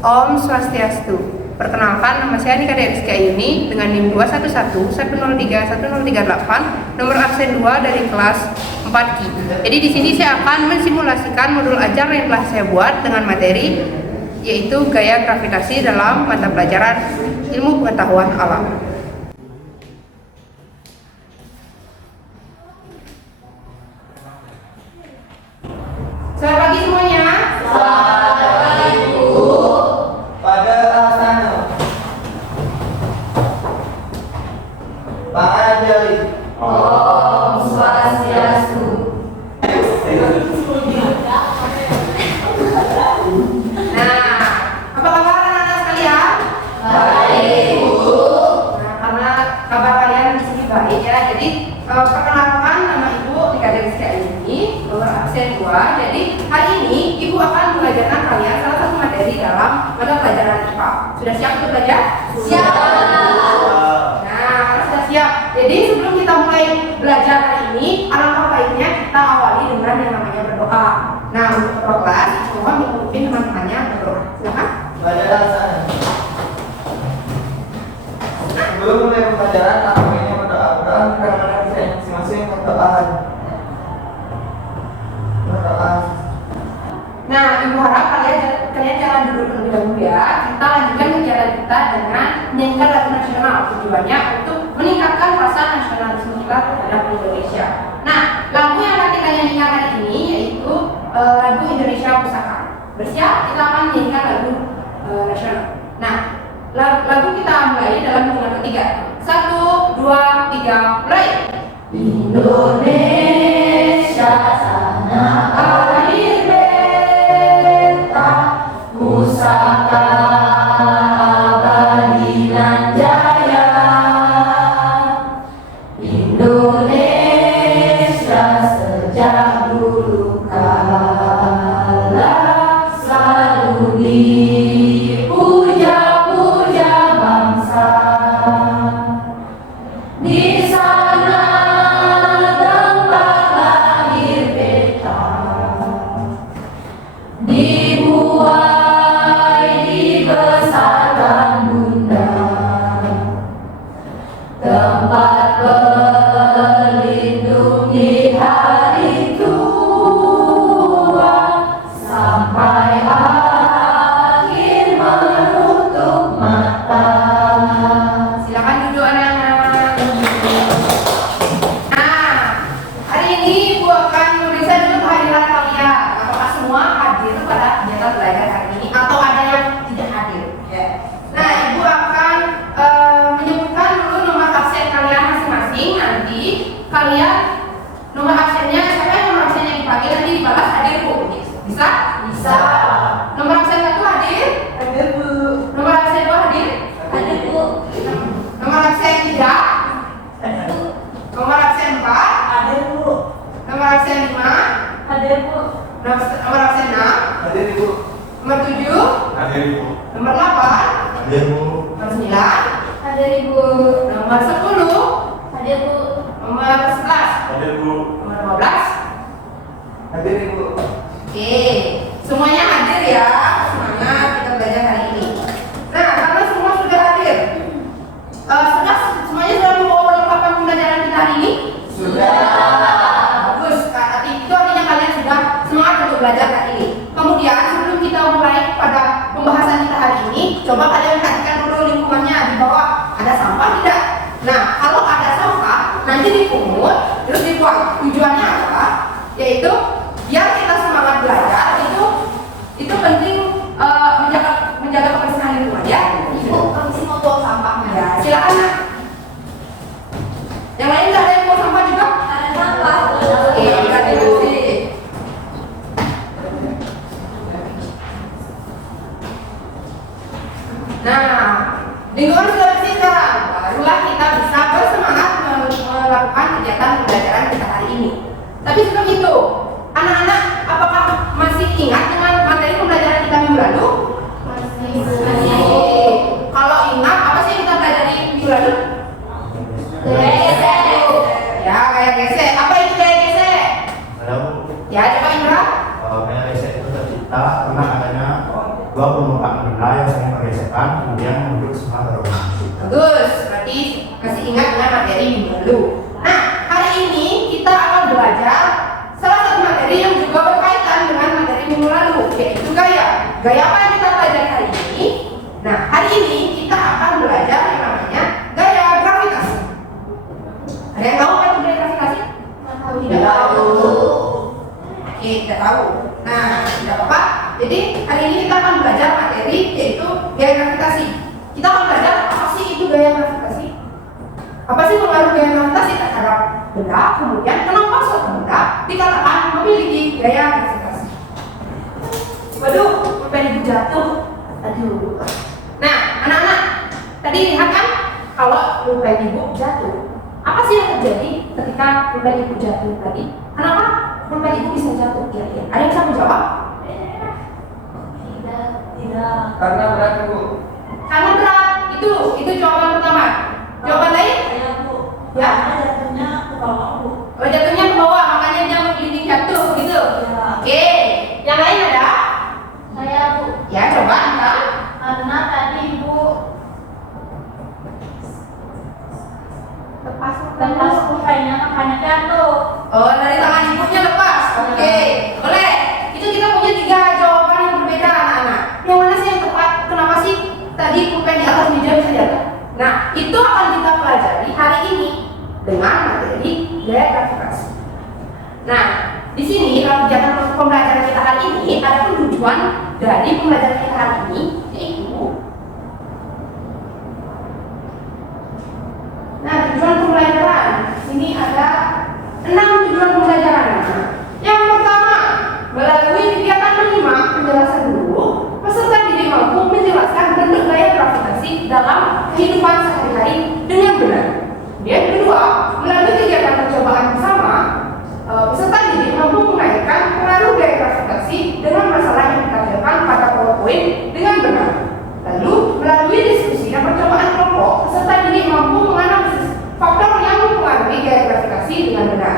Om Swastiastu. Perkenalkan, nama saya Nika Deriska Ayuni dengan NIM 21110310338, nomor absen 2 dari kelas 4Q. Jadi di sini saya akan mensimulasikan modul ajar yang telah saya buat dengan materi yaitu gaya gravitasi dalam mata pelajaran ilmu pengetahuan alam. Selamat pagi semuanya. Pada asana Pak Anjali. Om Swastiastu. Nah, apa kabar anak-anak sekalian? Baik, Bu. Nah, karena kabar kalian di sini baik ya. Jadi perkenalkan, nama Ibu Nika Deriska Ayuni, nomor absen 2. Jadi hari ini Ibu akan mengajarkan kalian salah satu materi dalam mata pelajaran IPA. Sudah siap untuk belajar? Siap. Nah, kalau sudah siap. Jadi sebelum kita mulai belajar hari ini, alangkah baiknya kita awali dengan yang namanya berdoa. Nah, untuk ketua kelas, mohon memimpin teman-temannya berdoa. Silakan. Pada asana. Sebelum mulai pembelajaran, tamunya berdoa karena bisa masing-masing berdoa. Nah, Ibu harap kalian jangan duduk terlebih dahulu ya. Kita lanjutkan kegiatan kita dengan menyanyikan lagu nasional. Tujuannya untuk meningkatkan rasa nasionalisme kita terhadap Indonesia. Nah, lagu yang akan kita nyanyikan hari ini yaitu lagu Indonesia Pusaka. Bersiap, kita akan menyanyikan lagu nasional. Nah, lagu kita mulai dalam hitungan ketiga. 1, 2, 3, mulai. Indonesia tanah air beta, pusaka abadi nan jaya. Indonesia sejak dulu kala selalu dipuja-puja bangsa. Di sana tempat lahir beta, dibuai dibesarkan bunda, tempat berlindung di hari tua, sampai akhir menutup mata. Silakan duduk anak-anak. Nah, hari ini Ibu akan memeriksa dulu kehadiran kalian. Apakah semua hadir pada kegiatan belajar hari ini atau ada yang tidak hadir? Ya. Nah, Ibu akan menyebutkan dulu nomor absen kalian masing-masing. Nanti kalian nomor absennya, siapa yang nomor absennya dipanggil nanti dibalas hadir Bu. Bisa? Bisa. Nomor absen 1 hadir? Hadir, Bu. Nomor absen 2 hadir? Hadir, Bu. Nomor absen 3? Nomor absen 4? Hadir, Bu. Nomor absen 5? Hadir, Bu. Nomor absen 6? Hadir, Bu. Nomor 7? Hadir Ibu. Nomor 8? Hadir Bu. Nomor 9? Hadir, Ibu. Nomor 10? Hadir, Bu. Nomor 11? Hadir Bu. Nomor 12? Hadir, Bu. Oke, semuanya hadir ya. Semangat kita belajar hari ini. Nah, karena semua sudah hadir, semuanya sudah membawa perlengkapan pembelajaran kita hari ini? Sudah. Bagus, itu artinya kalian sudah semangat untuk belajar hari ini. Kemudian sebelum kita mulai pada pembahasan kita hari ini, coba kalian perhatikan dulu lingkungannya di bawah. Ada sampah tidak? Nah, kalau ada sampah, nanti dipungut, terus dibuang. Tujuannya apa? Yaitu biar kita semangat belajar. Itu penting menjaga kebersihan lingkungan ya. Ibu, permisi mau buang sampahnya. Ya, silakan. Nak. Yang lain nggak ada yang mau sampah juga? Ada sampah. Oke, kita bersih. Nah, lingkungan sudah bersih sekarang. Barulah kita bisa bersemangat melakukan kegiatan pembelajaran kita hari ini. Tapi sebelum itu, anak-anak, apakah masih ingat dengan materi pembelajaran kita minggu lalu? Masih. Kalau ingat, apa sih yang kita pelajari minggu lalu? Gesek. Ya, kayak gesek. Apa itu kayak gesek? Ada Bu. Ya, coba Indra. Kayak riset itu tercipta karena adanya Dua pengumpaan benda yang saling bergesekan kemudian membentuk sebuah terowongan. Bagus, berarti masih ingat dengan materi minggu lalu. Nah, hari ini kita akan belajar salah satu materi yang juga berkaitan dengan materi minggu lalu, yaitu gaya. Gaya apa yang kita pelajari hari ini? Nah, hari ini kita akan belajar yang namanya gaya gravitasi. Ada yang tahu apa itu gaya gravitasi? Tidak tahu. Oke, tidak tahu. Nah, tidak apa-apa. Jadi hari ini kita akan belajar materi yaitu gaya gravitasi. Kita akan belajar apa sih itu gaya gravitasi? Apa sih pengaruh gaya gravitasi terhadap benda? Kemudian kenapa suatu benda dikatakan memiliki gaya gravitasi? Waduh, pulpen ibu jatuh. Aduh. Nah, anak-anak, tadi lihat kan kalau pulpen ibu jatuh. Apa sih yang terjadi ketika pulpen ibu jatuh tadi? Kenapa pulpen ibu bisa jatuh? Kira-kira ada yang bisa menjawab? Tidak. Karena berat Bu. Karena berat. Itu jawaban pertama. Jawaban lain? Saya Bu. Ya. Karena jatuhnya ke bawah Bu. Oh, jatuhnya ke bawah, makanya dia memiliki jatuh gitu. Ya. Oke. Yang lain ada? Saya Bu. Ya, coba Anda. Karena tadi Ibu lepas pulpennya makanya jatuh. Oh, dari tangan ibunya lepas. Oke. Boleh. Itu kita punya 3 jawaban yang berbeda, anak-anak. Yang mana sih yang tepat? Kenapa sih tadi pulpen di atas meja bisa jatuh? Nah, itu akan kita pelajari hari ini dengan materi gaya gravitasi. Nah, di sini kegiatan pembelajaran kita hari ini ada tujuan dari pembelajaran kita hari ini yaitu tujuan pembelajaran. Sini ada 6 tujuan pembelajaran. Yang pertama, melalui kegiatan menyimak penjelasan dulu, peserta didik mampu menjelaskan bentuk gaya gravitasi dalam kehidupan sehari-hari dengan benar. Yang kedua, melalui kegiatan percobaan bersama, peserta didik mampu mengaitkan pengaruh gaya gravitasi dengan masalah yang ditampilkan pada PowerPoint dengan benar. Lalu, melalui diskusi dan percobaan kelompok, peserta didik mampu menganalisis faktor yang mempengaruhi gaya gravitasi dengan benar.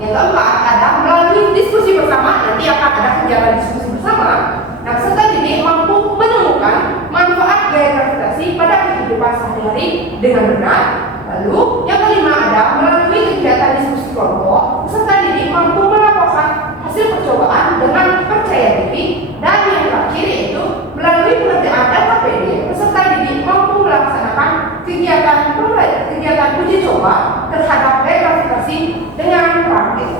Yang keempat, ada melalui diskusi bersama, nanti akan ada kegiatan diskusi bersama. Nah, peserta didik mampu menemukan manfaat gaya gravitasi pada kehidupan sehari-hari dengan benar. Lalu, yang kelima ada melalui kegiatan diskusi kelompok, peserta didik mampu melaporkan hasil percobaan dengan percaya diri. Dan yang terakhir yaitu melalui pengerjaan LKPD, peserta didik mampu melaksanakan kegiatan uji coba terhadap gaya gravitasi dengan praktik.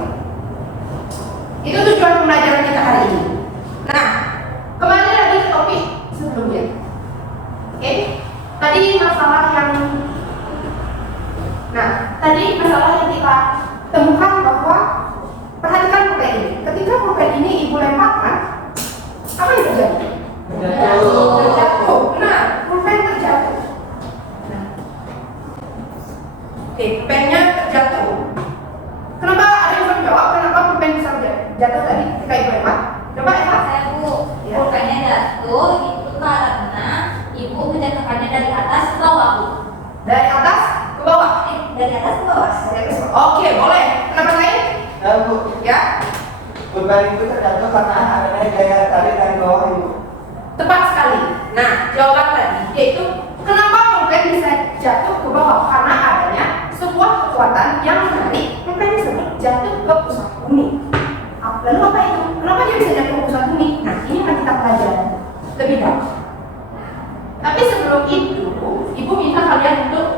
Itu tujuan pembelajaran kita hari ini. Nah, kembali lagi ke topik sebelumnya. Oke, tadi masalah yang kita temukan bahwa perhatikan pulpen ini. Ketika pulpen ini ibu lemparkan, apa yang terjadi? Terjatuh. Benar, pulpen terjatuh. Nah. Oke, pulpennya terjatuh. Kenapa ada yang menjawab? Kenapa pulpen bisa jatuh tadi ketika ibu lempar? Coba Eva. Saya Bu, Ya. pulpennya jatuh itu karena Ibu menjatuhkannya dari atas ke bawah Bu. Dari atas ke bawah. Dari atas ke bawah. Dari atas ke bawah. Oke, boleh. Kenapa lain? Ya Bu, Ya. beban itu terjatuh karena adanya gaya tarik dari bawah Ibu. Tepat sekali. Nah, jawaban tadi yaitu kenapa pulpen bisa jatuh ke bawah? Karena adanya sebuah kekuatan yang menarik pulpen tersebut jatuh ke pusat bumi. Lalu apa itu? Kenapa dia bisa jatuh ke pusat bumi? Nah, ini akan kita pelajari lebih dalam. Tapi sebelum itu, ibu minta kalian untuk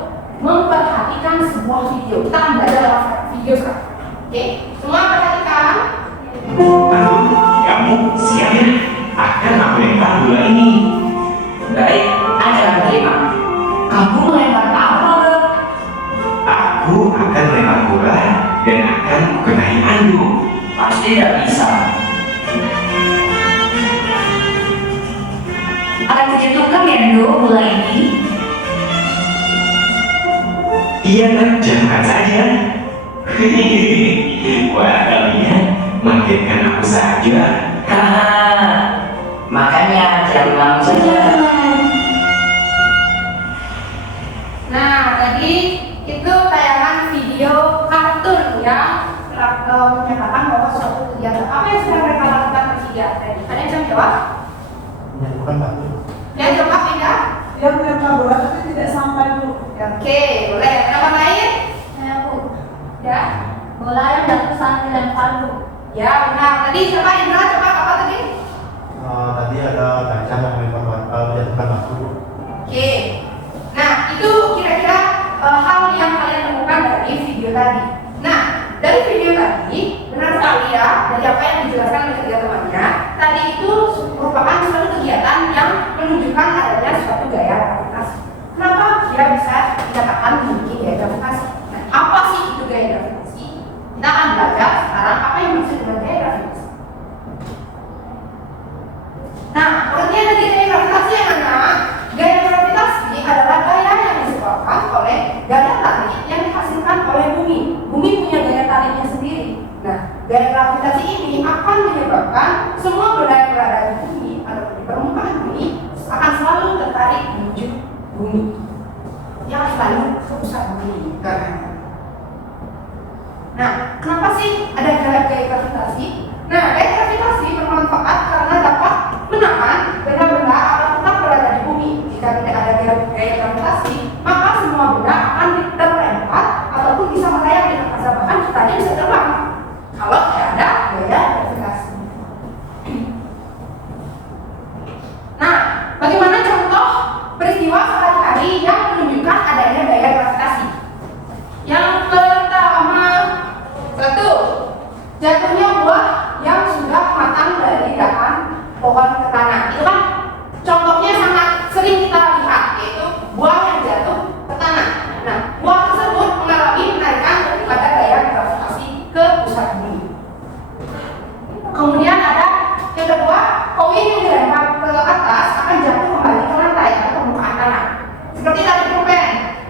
memperhatikan sebuah video. Kita akan belajar lewat video sekarang. Oke, semua perhatikan. Kamu siap ya? Akan aku lempar bola ini. Baik, acara terima. Kamu melempar apa? Aku akan lempar bola dan akan kukenai anduk. Pasti tidak bisa. Akan kujatuhkan ya, Ndo, bola ini. Iya kan, jangan saja. Wah, kalian mengagetkan aku saja. Haha. Makanya jangan malu saja. Nah, tadi itu tayangan video kartun yang menyatakan bahwa suatu kegiatan apa yang sedang mereka lakukan bertiga tadi. Ada yang bisa menjawab? menjatuhkan batu. Dia coba pindah. Dia melempar bola tapi tidak sampai, Bu. Oke, boleh. Nama lain? Saya Bu, Ya. bola yang jatuh saat dilempar Bu. Ya, benar. Tadi siapa Indra? Coba apa tadi? Tadi ada gajah yang menjatuhkan batu. Oke. Nah, itu kira-kira hal yang kalian temukan dari video tadi. Nah, dari video tadi, benar sekali ya, dari apa yang dijelaskan oleh ketiga temannya, tadi itu merupakan suatu kegiatan yang menunjukkan adanya suatu gaya gravitasi. Kenapa dia bisa dikatakan memiliki gaya gravitasi? Nah, apa sih itu gaya gravitasi? Kita akan belajar sekarang apa yang dimaksud dengan gaya gravitasi. Nah, pengertian dari gaya gravitasi yang mana? Gaya gravitasi adalah gaya yang disebabkan oleh gaya tarik yang dihasilkan oleh bumi. Bumi punya gaya tariknya sendiri. Nah, gaya gravitasi ini akan menyebabkan semua benda yang berada di bumi atau di permukaan bumi akan selalu tertarik menuju bumi. Yang selalu ke pusat bumi. Nah, kenapa sih ada gaya gravitasi? Nah, gaya gravitasi bermanfaat karena dapat menahan benda-benda akan tetap berada di bumi. Jika tidak ada gaya gravitasi, maka semua benda akan terlempar ataupun bisa melayang di angkasa, bahkan kita bisa terbang kalau tidak ada gaya gravitasi. Nah, bagaimana contoh peristiwa sehari-hari yang menunjukkan adanya gaya gravitasi? Yang pertama, satu, jatuhnya buah yang sudah matang dari dahan pohon ke tanah. Itu kan contohnya sangat sering kita lihat, yaitu buah yang jatuh ke tanah. Nah, buah tersebut mengalami penarikan daripada gaya gravitasi ke pusat bumi. Kemudian ada yang kedua, koin yang dilempar ke atas akan jatuh kembali ke lantai atau permukaan tanah. Seperti tadi pulpen,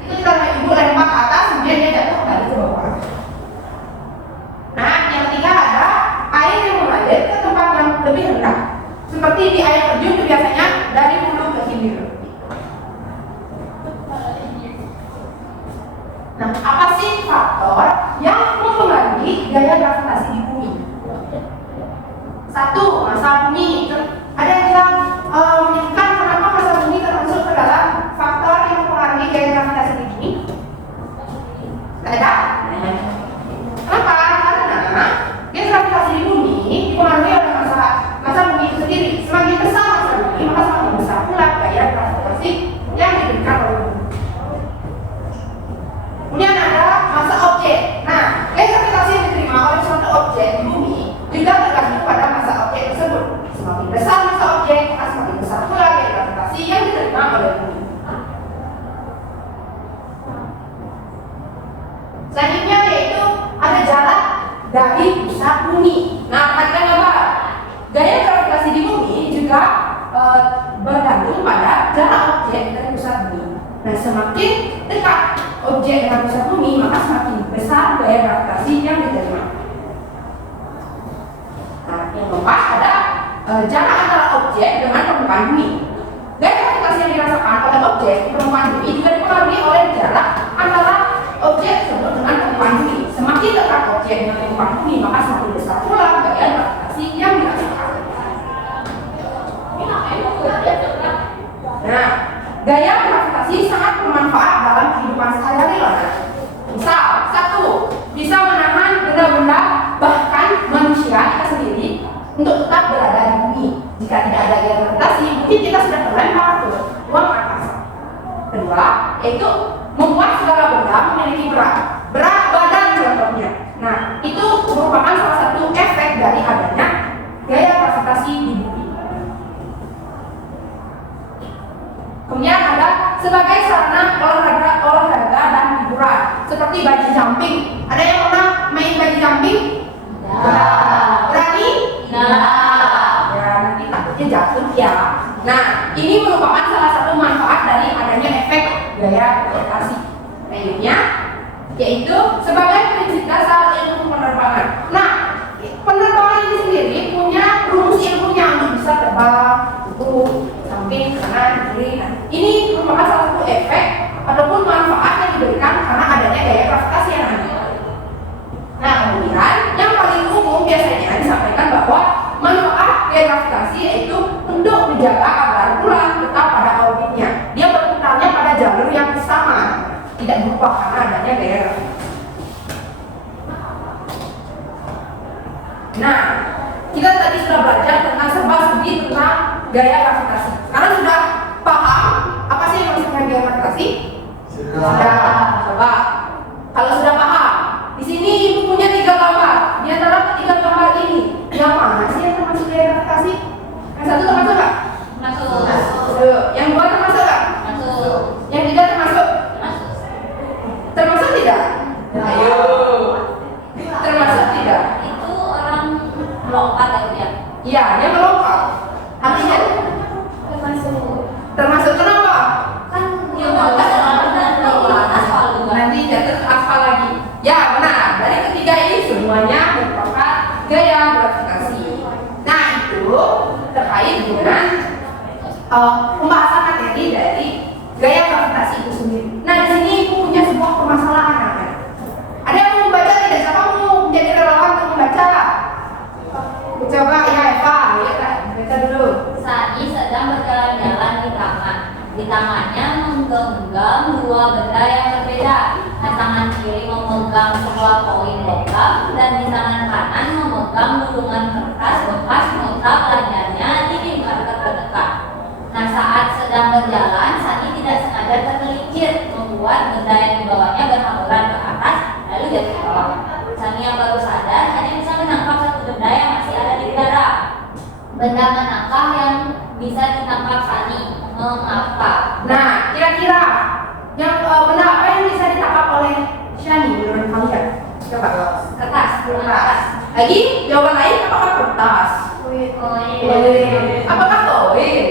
itu kita ibu lempar ke atas, kemudian dia jatuh kembali ke bawah. Nah, yang ketiga ada air yang mengalir ke tempat yang lebih rendah. Seperti di air terjun itu biasanya dari hulu ke hilir. Nah, apa sih faktor yang mempengaruhi gaya gravitasi di bumi? Satu, massa bumi. Ada yang bilang menyebutkan kenapa massa bumi termasuk ke dalam faktor yang mempengaruhi gaya gravitasi di bumi? Ada? Kenapa? Karena gaya gravitasi di bumi dipengaruhi oleh massa bumi itu sendiri. Semakin besar massa bumi, maka semakin besar pula gaya gravitasi yang diberikan oleh bumi. Kemudian ada massa objek. Nah, gaya gravitasi yang diterima oleh suatu objek di bumi juga tergantung pada massa objek tersebut. Semakin besar massa objek, maka semakin besar pula gaya gravitasi yang diterima oleh bumi. Selanjutnya yaitu ada jarak dari pusat bumi. Nah, perhatikan apa? Gaya gravitasi di bumi juga bergantung pada jarak objek dari pusat bumi. Nah, semakin dekat objek dengan pusat bumi, maka semakin besar gaya gravitasi yang diterima. Nah, yang keempat ada jarak antara objek dengan permukaan bumi. Gaya gravitasi yang dirasakan oleh objek di permukaan bumi juga dipengaruhi oleh jarak antara objek tersebut dengan permukaan bumi. Semakin dekat objek dengan permukaan bumi, maka semakin besar pula gaya gravitasi yang dirasakan. Nah, gaya gravitasi sangat bermanfaat dalam kehidupan sehari-hari. Misal, satu, bisa menahan benda-benda bahkan manusia kita sendiri untuk tetap berada di bumi. Jika tidak ada gaya gravitasi, mungkin kita sudah terlempar ke ruang angkasa. Kedua, yaitu membuat segala benda memiliki berat badan contohnya. Nah, itu merupakan salah satu efek dari adanya gaya gravitasi di bumi. Kemudian ada sebagai sarana olahraga dan hiburan, seperti bungee jumping. Ada yang pernah main bungee jumping? Nah. Berani? Nah. Ya, nanti takutnya jatuh ya. Nah, ini merupakan salah satu manfaat dari adanya efek gaya gravitasi. Selanjutnya, yaitu sebagai prinsip dasar ilmu penerbangan. Nah, penerbangan ini sendiri punya rumus ilmunya untuk bisa terbang, samping, kanan, kiri. Nah, ini merupakan salah satu efek ataupun manfaat yang diberikan karena adanya gaya gravitasi yang ada. Nah, kemudian yang paling umum biasanya disampaikan bahwa manfaat gaya gravitasi yaitu untuk menjaga agar bulan tetap pada orbitnya. Dia berputarnya pada jalur yang sama, tidak berubah karena adanya gaya gravitasi. Nah, kita tadi sudah belajar tentang serba-serbi tentang gaya gravitasi. Sekarang sudah paham apa sih yang maksudnya gaya gravitasi? Sudah. Coba. Kalau sudah paham, di sini ibu punya 3 gambar. Di antara ketiga gambar ini, yang mana sih yang termasuk gaya gravitasi? Yang satu termasuk nggak? Masuk. Yang 2 termasuk nggak? Masuk. Yang 3 termasuk? Masuk. Termasuk tidak? Ayo. Termasuk tidak? Itu orang melompat ya. Iya, dia melompat. Artinya termasuk kenapa? Kan dia melompat dan aspal juga. Nanti jatuh ke aspal lagi. Ya benar. Dari ketiga ini semuanya merupakan gaya gravitasi. Nah itu terkait dengan pembahasan materi dari gaya gravitasi itu sendiri. Nah di sini ibu punya sebuah permasalahan. Ada yang mau membaca tidak? Siapa mau menjadi relawan untuk membaca? Coba ya Eva, ya kan? Baca dulu. Sani sedang berjalan-jalan di taman. Di tangannya menggenggam 2 benda yang berbeda. Di tangan kiri memegang sebuah koin logam dan di tangan kanan memegang gulungan kertas bekas nota pelajarnya di minimarket terdekat. Nah saat sedang berjalan, Sani tidak sengaja tergelincir, membuat benda yang dibawanya berhamburan ke atas lalu jatuh ke bawah. Sani yang baru sadar hanya bisa menangkap 1 benda yang masih ada di udara. Benda manakah yang bisa ditangkap Sani? Mengapa? Nah, kira-kira yang benda apa yang bisa ditangkap oleh Shani menurut kalian? Coba. Kertas. Kertas. Lagi jawaban lain apakah kertas? Apakah koin?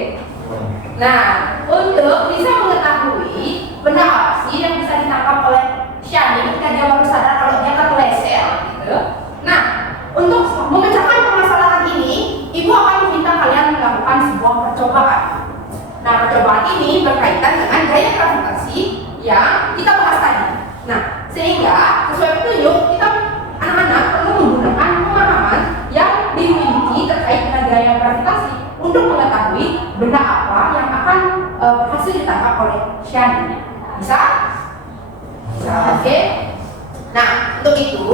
Nah, untuk bisa mengetahui benda apa sih yang bisa ditangkap oleh Shani ketika dia baru sadar kalau dia terleser, gitu. Nah, untuk memecahkan permasalahan ini, ibu akan meminta kalian melakukan sebuah percobaan. Nah, percobaan ini berkaitan dengan gaya gravitasi yang kita bahas tadi. Nah, sehingga sesuai petunjuk kita anak-anak perlu menggunakan pemahaman yang dimiliki terkait dengan gaya gravitasi untuk mengetahui benda apa yang akan berhasil ditangkap oleh Shani. Bisa? Bisa. Oke. Nah, untuk itu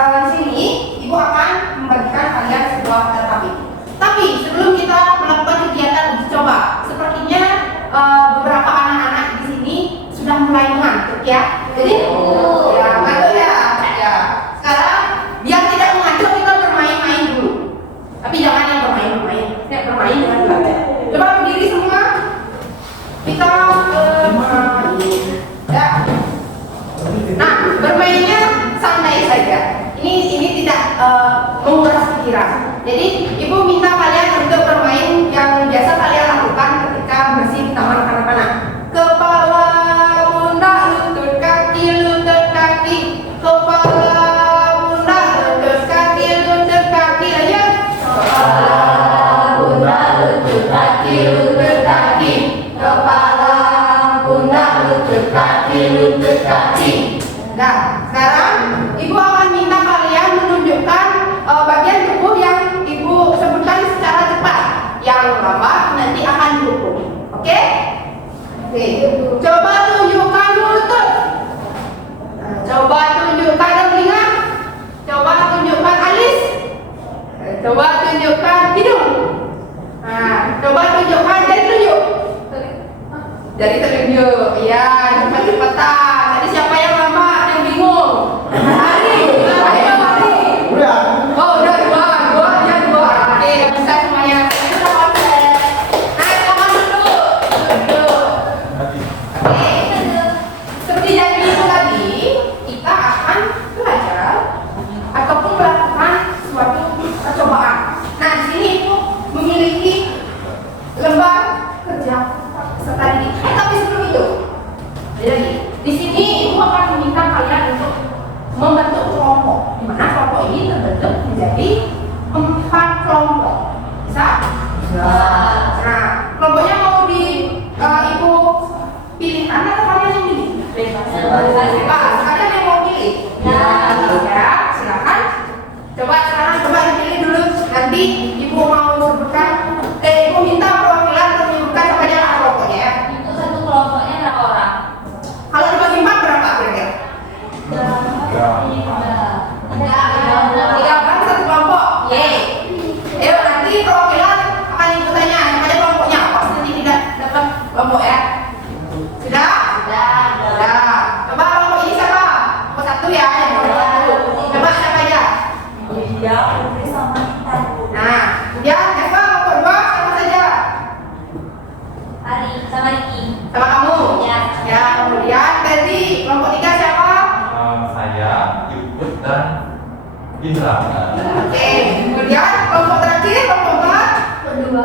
di sini ibu akan membagikan kalian sebuah data ini. Tapi sebelum kita melakukan kegiatan uji coba, sepertinya beberapa anak-anak di sini sudah mulai mengantuk ya. Jadi ya ngantuk ya. Ya. Sekarang biar tidak mengantuk kita bermain-main dulu. Tapi jangan yang bermain-main. Ya bermain dengan belajar. Coba berdiri semua. Kita ya. Nah, bermainnya santai saja. Ini tidak menguras pikiran. Jadi ibu minta kalian untuk bermain yang biasa kalian lakukan ketika masih di taman kanak-kanak. Kepala, pundak, lutut, kaki, kepala, pundak, lutut, kaki, ayo. Kepala, pundak, lutut, kaki, kepala, pundak, lutut, kaki. Nah, sekarang ibu akan minta kalian menunjukkan bagian tubuh yang ibu sebutkan secara cepat. Yang lambat nanti akan dihukum. Oke? Oke. Coba tunjukkan lutut. Nah, coba tunjukkan telinga. Coba tunjukkan alis. Coba tunjukkan hidung. Nah, coba tunjukkan jari telunjuk. Jari telunjuk. Iya, cepat-cepatan. Tadi siapa yang lambat, yang bingung? Hari. Ayo hari. Oh, udah dua. Oke, bisa semuanya. Sudah konsep. Naik tangan dulu. Duduk. Oke. Seperti janji itu tadi, kita akan belajar ataupun melakukan suatu percobaan. Nah, di sini ibu memiliki lembar kerja serta didik. Tapi sebelum itu, jadi di sini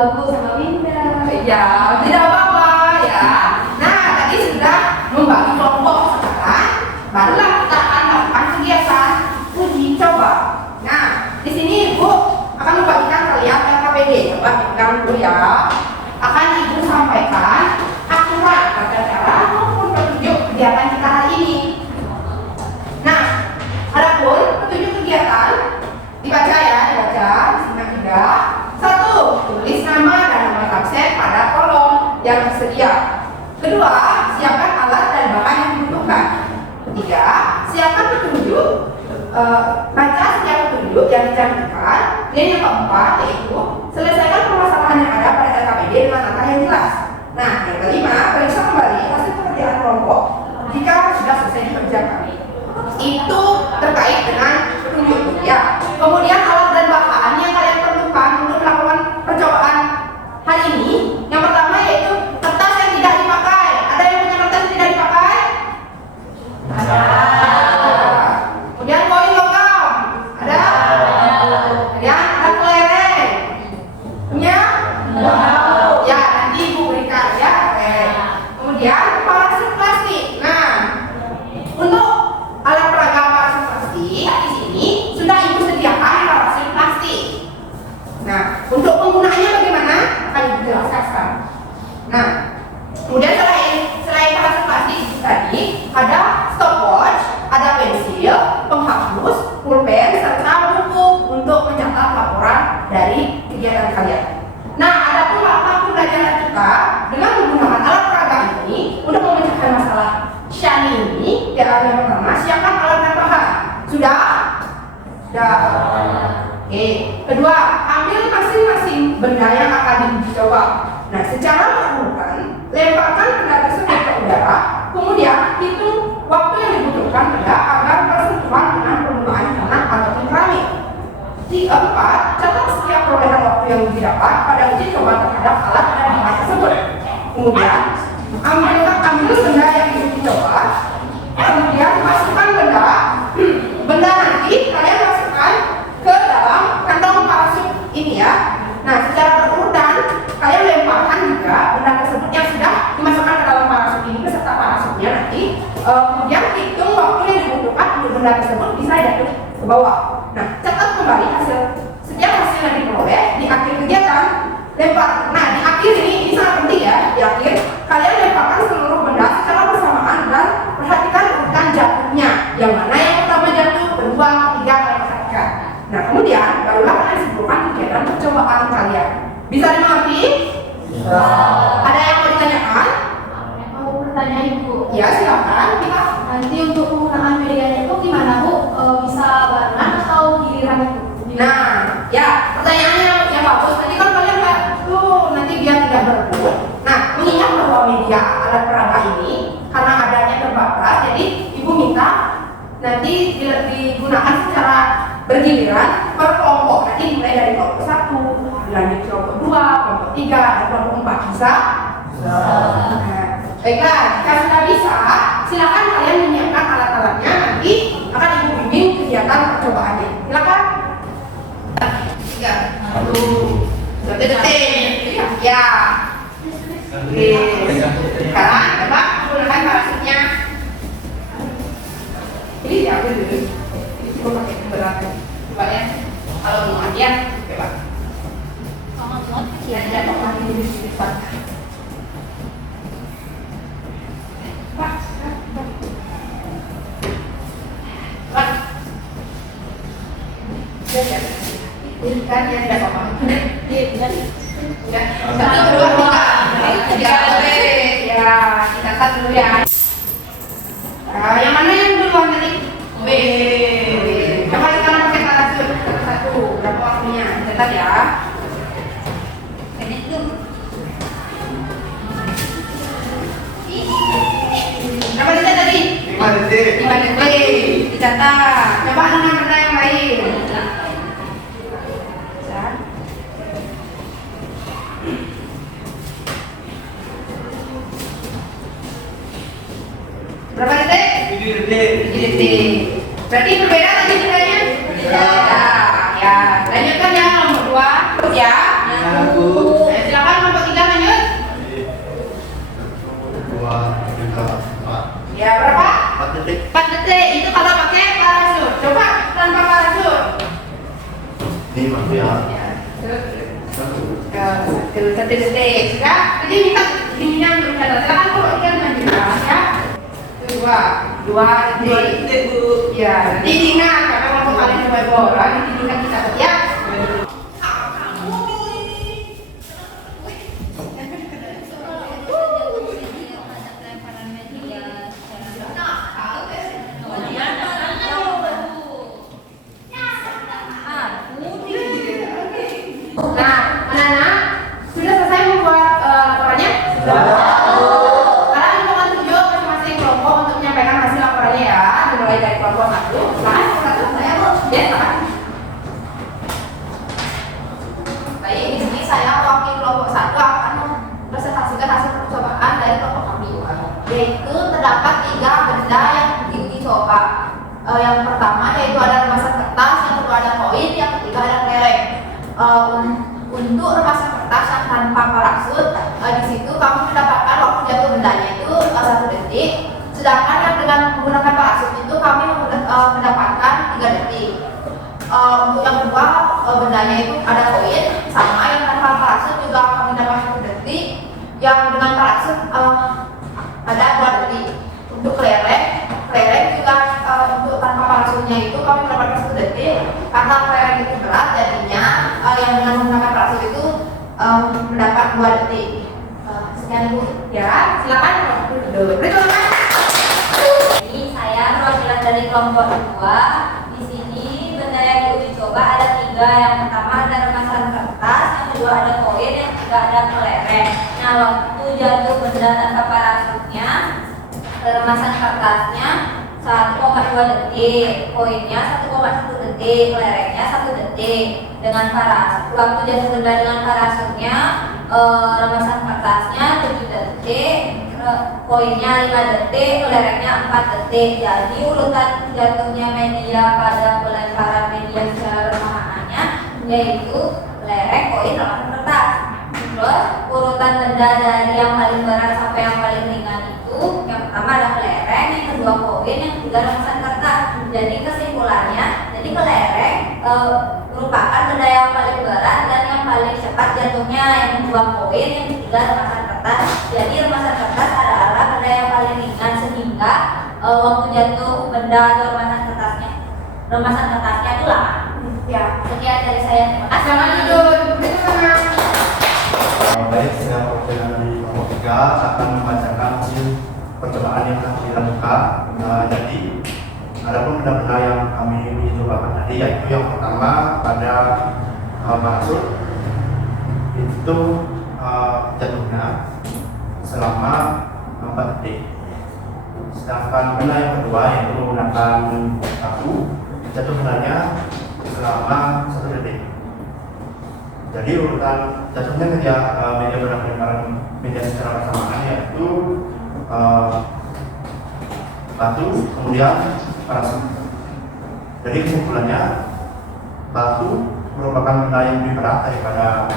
aku sama Winda. Ya, tidak apa-apa ya. Nah, tadi sudah membagi kelompok. Sekarang barulah kita akan melakukan kegiatan uji coba. Nah, di sini Ibu akan membagikan kalian LKPD. Coba pegang dulu ya. Akan Ibu sampaikan akurat pada cara maupun petunjuk kegiatan kita hari ini. Nah, adapun petunjuk kegiatan dibaca ya, dibaca, disimak juga. 1. Tulis nama dan nomor absen pada kolom yang tersedia. 2. Siapkan alat dan bahan yang dibutuhkan. 3. Siapkan petunjuk, baca setiap petunjuk yang dicantumkan. Dan yang keempat yaitu selesaikan permasalahan yang ada pada LKPD dengan langkah yang jelas. Nah, yang kelima, periksa kembali hasil pekerjaan kelompok jika sudah selesai dikerjakan. Itu terkait dengan petunjuk ya. Kemudian alat dan bahan yang kalian perlukan untuk melakukan percobaan hari ini, yang pertama yaitu kertas yang tidak dipakai. Ada yang punya kertas yang tidak dipakai? Ada. Kemudian koin logam. Ada? Kemudian ada kelereng. Punya? Ya, nanti Ibu berikan ya. Kemudian parasut plastik. Nah, untuk alat peraga parasut plastik di sini sudah Ibu sediakan parasut plastik. Nah, untuk penggunaannya bagaimana? Akan Ibu jelaskan sekarang. Nah, kemudian selain parasut plastik tadi ada stopwatch, ada pensil, penghapus, pulpen, serta buku untuk mencatat laporan dari kegiatan kalian. Nah, ada pula waktu pembelajaran kita dengan menggunakan alat peraga ini untuk memecahkan masalah Shani ini. Yang pertama, siapkan alat dan bahan. Sudah? Sudah. Oke. Kedua, ambil masing-masing benda yang akan diuji coba. Nah, secara berurutan, lemparkan benda tersebut ke udara, kemudian hitung waktu yang dibutuhkan benda agar bersentuhan dengan permukaan tanah ataupun keramik. 4. Catat setiap perolehan waktu yang didapat pada uji coba terhadap alat dan bahan tersebut. Kemudian, ambil benda yang diuji coba, kemudian masukkan benda nanti kalian masukkan ke dalam kantong parasut ini ya. Nah, secara berurutan kalian lemparkan juga benda tersebut yang sudah dimasukkan ke dalam parasut ini beserta parasutnya nanti. Kemudian hitung waktu yang dibutuhkan untuk benda tersebut bisa jatuh ke bawah. Nah, catat kembali setiap hasil yang diperoleh di akhir kegiatan. Lempar. Nah, di akhir ini sangat penting ya. Di akhir kalian lemparkan seluruh benda secara bersamaan dan perhatikan urutan jatuhnya. Yang mana yang pertama jatuh, kedua, ketiga kalian perhatikan. Nah, kemudian barulah kalian simpulkan kegiatan percobaan kalian. Bisa dimengerti? Bisa. Ada yang mau ditanyakan? Mau bertanya Ibu. Ya, silakan. Kita Nanti untuk penggunaan medianya itu gimana Bu? Bisa barengan atau giliran itu? Nah, ya pertanyaannya yang bagus. Tadi kan kalian nggak tuh nanti biar tidak berebut. Nah, mengingat bahwa media alat peraga ini karena adanya terbatas, jadi Ibu minta nanti digunakan secara bergiliran per kelompok. Nanti dimulai dari kelompok 1, dilanjut kelompok 2, kelompok 3, dan kelompok 4. Bisa? Nah, baiklah, jika sudah bisa, silakan kalian menyiapkan alat-alatnya. Nanti akan Ibu bimbing kegiatan percobaannya. Silakan. 1 detik. Ya. Oke. Sekarang coba gunakan parasutnya. Ini diambil dulu. Ini pakai berat. Coba ya. Kalau mau hadiah, coba. Ya, tidak apa-apa ini sedikit. Kan ya tidak apa-apa. Ya, 1, 2, 3. Ya, dicatat dulu ya. Nah, yang mana yang duluan tadi? B. Coba sekarang pakai parasut. 1. Berapa waktunya? Catat ya. Berapa detik tadi? 5 detik. 5 detik. Dicatat. Coba dengan benda yang lain. Berapa detik? 7 detik. 7 detik. Berarti berbeda tadi nilainya? Beda. Ya, lanjutkan yang nomor 2. Terus ya. Aku. Satu detik. Ya, jadi minta ininya untuk mencatat. Silakan kalau ikan menjelas ya. Dua detik. Bu. Ya, jadi ingat karena waktu kalian coba orang, jadi ingat kita ya. Nah, anak-anak sudah selesai membuat laporannya? Sekarang hitungan 7 masing-masing kelompok untuk menyampaikan hasil laporannya ya. Dimulai dari kelompok 1. Silakan, satu saya Bu. Ya, silakan. Baik, di sini saya mewakili kelompok 1 akan mempresentasikan hasil percobaan dari kelompok kami. Yaitu terdapat 3 benda yang diuji coba. Yang pertama yaitu ada remasan kertas, yang kedua ada koin, yang ketiga ada kelereng. Untuk remasan kertas yang tanpa parasut, di situ kami mendapatkan waktu jatuh bendanya itu 1 detik, sedangkan yang dengan menggunakan parasut itu kami mendapatkan 3 detik. Untuk yang kedua bendanya itu ada koin, sama yang tanpa parasut juga kami dapat 1 detik, yang dengan parasut ada 2 detik. Untuk kelereng juga untuk tanpa parasutnya itu kami mendapatkan 1 detik, karena kelereng itu berat jadinya yang dengan menggunakan parasut itu mendapat 2 detik. Sekian Bu. Ya, silakan duduk. Berikutnya. Ini saya perwakilan dari kelompok 2. Di sini benda yang diuji coba ada 3. Yang pertama ada remasan kertas, yang kedua ada koin, yang ketiga ada kelereng. Nah, waktu jatuh benda tanpa parasutnya, remasan kertasnya 1,2 detik, koinnya 1,1 detik, kelerengnya 1 detik. Dengan parasut, waktu jatuh benda dengan parasutnya, remasan kertasnya 7 detik, koinnya 5 detik, kelerengnya 4 detik. Jadi urutan jatuhnya media pada pelemparan media secara bersamaan yaitu kelereng, koin, remasan kertas. Terus urutan benda dari yang paling berat sampai yang paling ringan itu, yang pertama ada kelereng, yang kedua koin, yang ketiga remasan kertas. Jadi kesimpulannya, jadi kelereng merupakan benda yang paling berat dan yang paling cepat jatuhnya, yang kedua koin, yang ketiga remasan kertas. Jadi remasan kertas adalah benda yang paling ringan, sehingga waktu jatuh benda atau remasan kertasnya itu lama. Ya, sekian dari saya. Terima kasih. Jangan duduk. Berikutnya. Baik, saya perwakilan dari kelompok 3 akan membacakan hasil percobaan yang telah dilakukan. Jadi ada pun benda-benda yang kami uji cobakan tadi, yaitu yang pertama pada parasut itu jatuhnya selama 4 detik. Sedangkan benda yang kedua yaitu menggunakan paku, jatuh bendanya selama 1 detik. Jadi urutan jatuhnya media pada pelemparan media secara bersamaan yaitu batu, kemudian parasut. Jadi kesimpulannya, batu merupakan benda yang lebih berat daripada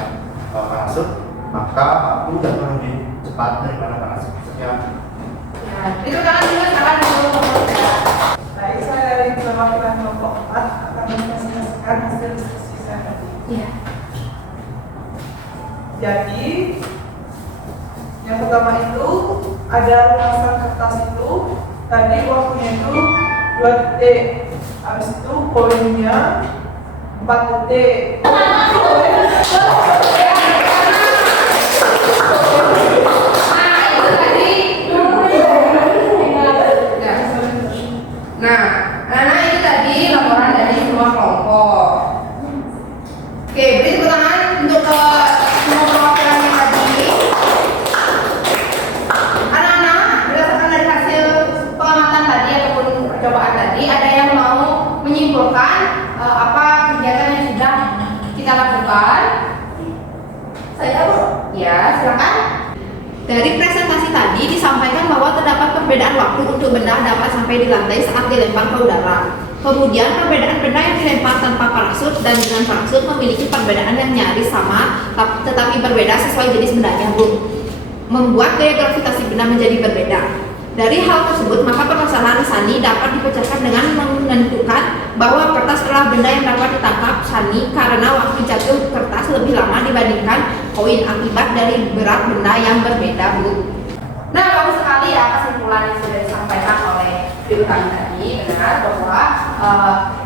parasut, maka batu jatuh lebih cepat daripada parasut. Sekian. Ya, itu kan dulu salah dulu. Baik, saya dari perwakilan kelompok 4 akan mempresentasikan hasil diskusi saya tadi. Iya. Jadi yang pertama itu ada remasan kertas itu tadi waktunya itu 2 detik, habis itu koinnya 4 detik. Nah, anak-anak ini tadi laporan dari semua kelompok. Oke, beri tepuk tangan untuk semua perwakilan yang tadi. Anak-anak, berdasarkan dari hasil pengamatan tadi ataupun percobaan tadi, ada yang mau menyimpulkan apa kegiatan yang sudah kita lakukan? Saya Bu. Ya, silakan. Dari presentasi tadi disampaikan bahwa terdapat perbedaan waktu untuk benda dapat sampai di lantai saat dilempar ke udara. Kemudian perbedaan benda yang dilempar tanpa parasut dan dengan parasut memiliki perbedaan yang nyaris sama tetapi berbeda sesuai jenis bendanya, Bu. Membuat gaya gravitasi benda menjadi berbeda. Dari hal tersebut, maka permasalahan Sani dapat dipecahkan dengan menentukan bahwa kertas adalah benda yang dapat ditangkap Sani karena waktu jatuh kertas lebih lama dibandingkan koin akibat dari berat benda yang berbeda, Bu. Nah, bagus sekali ya kesimpulan yang sudah disampaikan oleh Ibu kami tadi, benar bahwa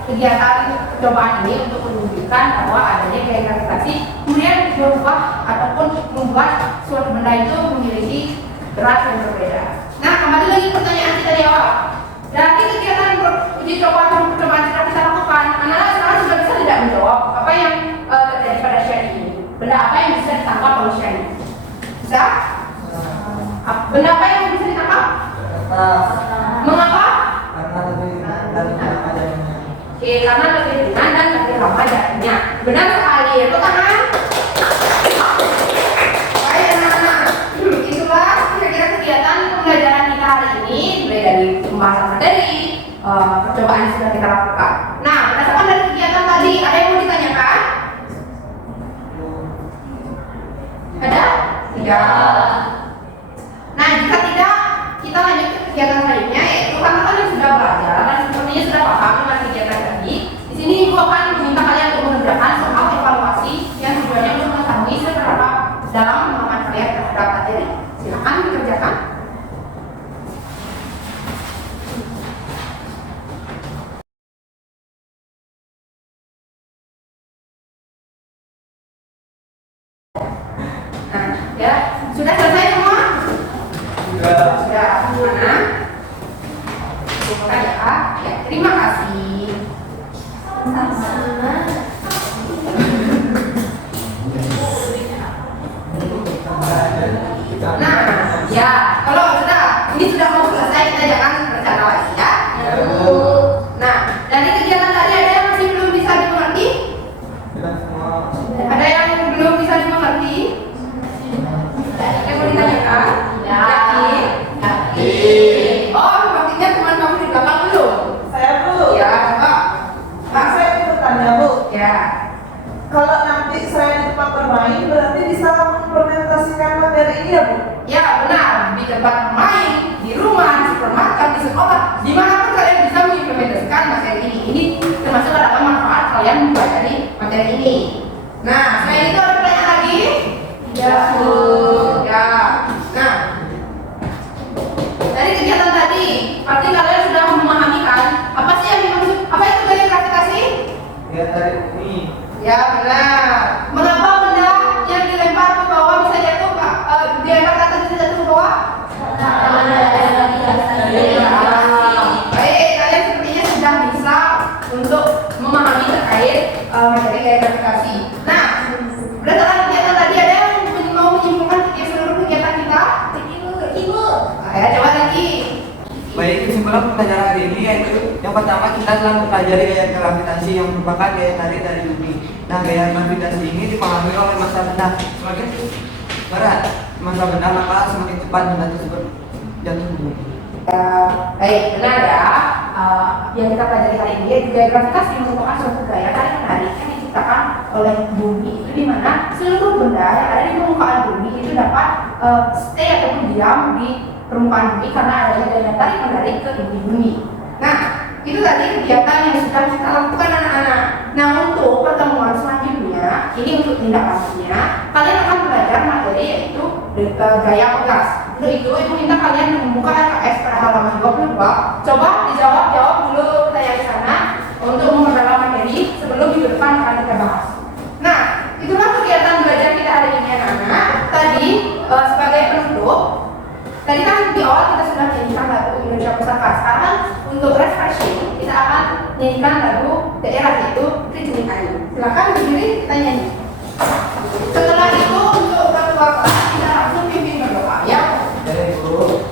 kegiatan percobaan ini untuk menunjukkan bahwa adanya gaya gravitasi kemudian berubah ataupun membuat suatu benda itu memiliki berat yang berbeda. Nah, kembali lagi ke pertanyaan kita di awal. Dari kegiatan uji coba atau percobaan yang kita lakukan, anak-anak sekarang sudah bisa tidak menjawab apa yang terjadi pada Shani ini. Benda apa yang bisa ditangkap oleh Shani? Bisa? Benda apa yang bisa ditangkap? Mengapa? Karena lebih ringan dan lama jalannya. Oke, karena lebih ringan dan lebih lama jalannya. Benar sekali, itu kanan. Baik anak-anak, itulah kira-kira kegiatan pembelajaran kita hari ini, mulai dari pembahasan materi, percobaan yang sudah kita lakukan. Nah, berdasarkan dari kegiatan tadi, ada yang mau ditanyakan? Ada? Tidak. Nah, jika tidak, kita lanjut ke kegiatan selanjutnya, yaitu karena kalian sudah belajar dan sepertinya sudah paham dengan kegiatan tadi. Di sini Ibu akan meminta kalian untuk mengerjakan soal evaluasi yang tujuannya untuk mengetahui seberapa dalam pemahaman kalian terhadap materi. Silakan dikerjakan. Nah, ya sudah selesai semua? Sudah. Mana? Bukan ya? Ya, terima kasih. Nah, ya, kalau ini sudah mau selesai, kita jangan bercanda lagi ya. Nah, dari kegiatan tadi ada yang masih belum bisa dimengerti? Ada yang belum bisa dimengerti? Yang mau ditanyakan? Yakin? Oh, sepertinya teman kamu di belakang belum? Saya Bu. Ya, Pak. Nah, saya ingin bertanya Bu. Ya. Kalau nanti saya di tempat bermain, berarti bisa mengimplementasikan materi ini ya Bu? Ya, benar. Di tempat bermain, di rumah, di supermarket, di sekolah, dimanapun kalian bisa mengimplementasikan materi ini. Ini termasuk adalah manfaat kalian mempelajari materi ini. Nah, selain itu ada pertanyaan lagi? Ya, Bu. Ya. Nah, dari kegiatan tadi, pasti kalian sudah memahami kan apa sih yang dimaksud? Apa itu gaya gravitasi? Ya dari ini. Ya, benar. Mengapa benda yang dilempar ke bawah bisa jatuh dilempar ke atas bisa jatuh ke bawah? Baik, kalian sepertinya sudah bisa untuk memahami terkait materi gaya gravitasi. Nah, berdasarkan kegiatan tadi ada yang mau menyimpulkan seluruh kegiatan kita? Ibu. Ya, coba lagi. Baik, kesimpulan pembelajaran hari ini yaitu yang pertama kita telah mempelajari gaya gravitasi yang merupakan gaya tarik dari bumi. Nah, gaya gravitasi ini dipengaruhi oleh massa benda. Semakin berat massa benda, maka semakin cepat benda tersebut jatuh ke bumi. Ya, baik, benar ya. Yang kita pelajari hari ini, gaya gravitasi merupakan suatu gaya tarik menarik yang diciptakan oleh bumi, itu di mana seluruh benda yang ada di permukaan bumi itu dapat stay ataupun diam di permukaan bumi karena adanya gaya tarik menarik ke inti bumi. Nah, itu tadi kegiatan yang sudah kita lakukan anak-anak. Nah, untuk pertemuan selanjutnya, ini untuk tindak lanjutnya, kalian akan belajar materi yaitu gaya pegas. Untuk itu, Ibu minta kalian membuka LKS pada halaman 22. Coba dijawab dulu pertanyaan di sana untuk memperdalam materi sebelum minggu depan akan kita bahas. Nah, itulah kegiatan belajar kita hari ini anak-anak. Tadi sebagai penutup, tadi kan di awal kita sudah nyanyikan lagu Indonesia Pusaka. Sekarang untuk refreshing kita akan nyanyikan lagu daerah yaitu Kecil Ayu. Silakan berdiri kita nyanyi. Setelah itu untuk ketua kelas kita langsung pimpin berdoa ya. Jadi Bu.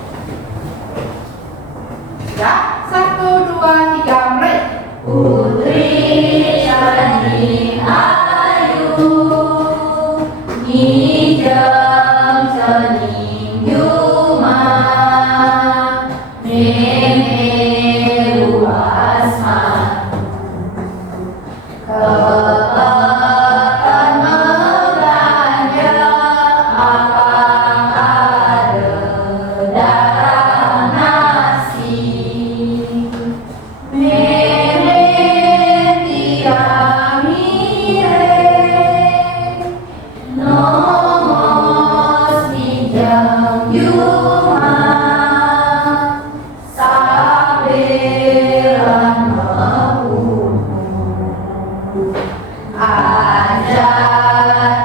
Ya, 1, 2, 3, mulai. Putri Shani Ayu Nijam Shani Yuma Memeru Asma Kepatan membelanja apa ada darana Aja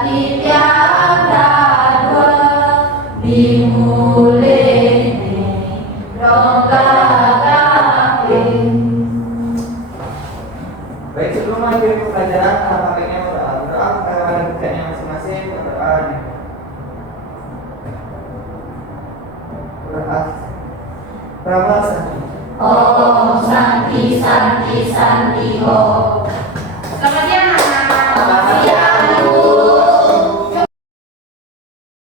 tiada dua dimulai dongeng. Baik, sebelum akhir pembelajaran, tampaknya berdoa kepada kerjanya masing-masing, berdoa. Pramal Santi. Oh Santi Santi Santi oh